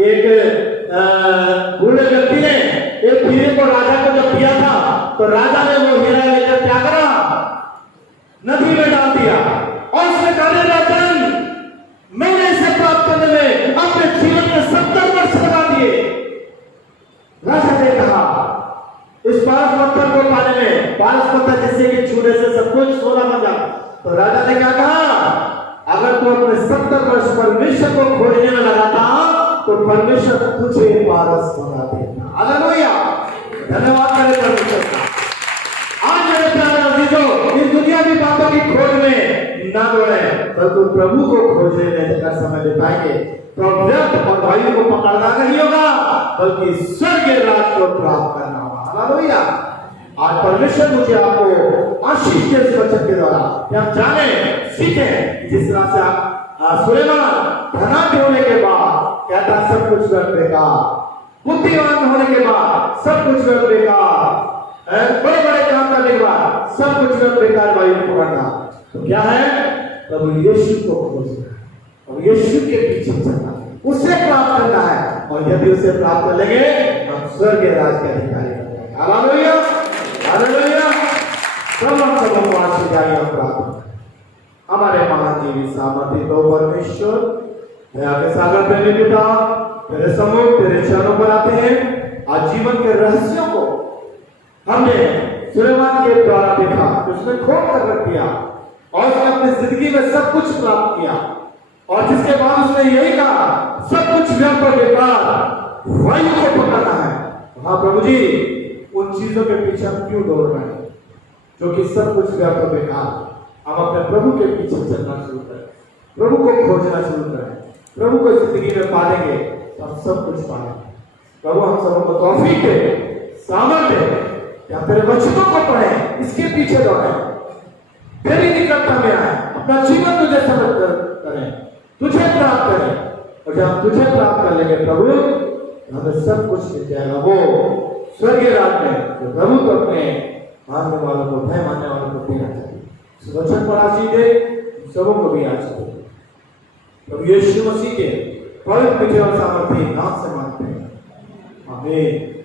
एक बूढ़े व्यक्ति ने एक हीरे को राजा को जब दिया था, तो राजा ने वो हीरा लेकर क्या करा? नदी में डाल दिया और उसने कहा राजन, मैंने इसे प्राप्त करने में अपने जीवन में 70 वर्ष लगा दिए। राजा ने कहा इस पारस पत्थर को पाने में, पारस पत्थर जिससे कि छूने से सब कुछ सोना बन जाता। तो राजा ने क्या कहा? अगर तू अपने 70 वर्ष परमेश्वर को खोजने में लगाता तो परमेश्वर तुझे पारस बना देगा। हालेलुया, धन्यवाद करें परमेश्वर का। आज मेरे प्रभु को खोजने में का समय बिताएंगे तो व्यर्थ और वायु को पकड़ना नहीं होगा, बल्कि स्वर्गीय राज को प्राप्त करना होगा। हालेलुया। आज परमेश्वर मुझे आपको आशीष के इस वचन के द्वारा कि हम जाने सीखे जिस तरह से आप सुलेमान धनाढ्य होने के बाद कहता सब कुछ व्यर्थ बेकार, बुद्धिमान होने के बाद सब कुछ व्यर्थ बेकार, बड़े बड़े काम करने के बाद सब कुछ व्यर्थ बेकार वायु को पकड़ना। तो क्या है? प्रभु यीशु को खोजना, और यीशु के पीछे चलना, उसे प्राप्त करना है, और यदि उसे प्राप्त कर लेंगे हम स्वर्गीय राज के अधिकारी बनेंगे। Hallelujah, hallelujah. सब हम सबों को आशीष हम प्राप्त हमारे महान जीवी सामर्थ्य तो परमेश्वर दया के सागर प्रेमी पिता तेरे सम्मुख तेरे चरणों पर आते हैं। आज जीवन के रहस्यों को हमने सुलेमान के द्वारा देखा, उसने खोल कर रख दिया और उसने अपनी जिंदगी में सब कुछ प्राप्त किया, और जिसके बाद उसने यही कहा सब कुछ व्यर्थ और बेकार, वायु को पकड़ना है। हाँ प्रभु जी, उन चीजों के पीछे हम क्यों दौड़ रहे हैं जो कि सब कुछ व्यर्थ और बेकार? हम अपने प्रभु के पीछे चलना शुरू करें, प्रभु को खोजना शुरू करें, प्रभु को जिंदगी में पालेंगे तो हम सब कुछ पालेंगे। प्रभु हम सबों को तौफीक दे, सामर्थ्य दे कि हम तेरे वचनों को पढ़ें, इसके पीछे दौड़ें, तेरी निकटता में आए, अपना जीवन तुझे समझ करें, तुझे प्राप्त करें, और जब हम तुझे प्राप्त कर लेंगे प्रभु हमें सब कुछ मिल जाएगा। वो स्वर्गीय राज में तो प्रभु तो अपने मानने वालों को, भय मानने वालों को देना चाहिए। वचन पर आशीष दे, सबों को भी आशीष दे। प्रभु यीशु मसीह के पवित्र और सामर्थ्य नाम से मांगते हैं, आमीन।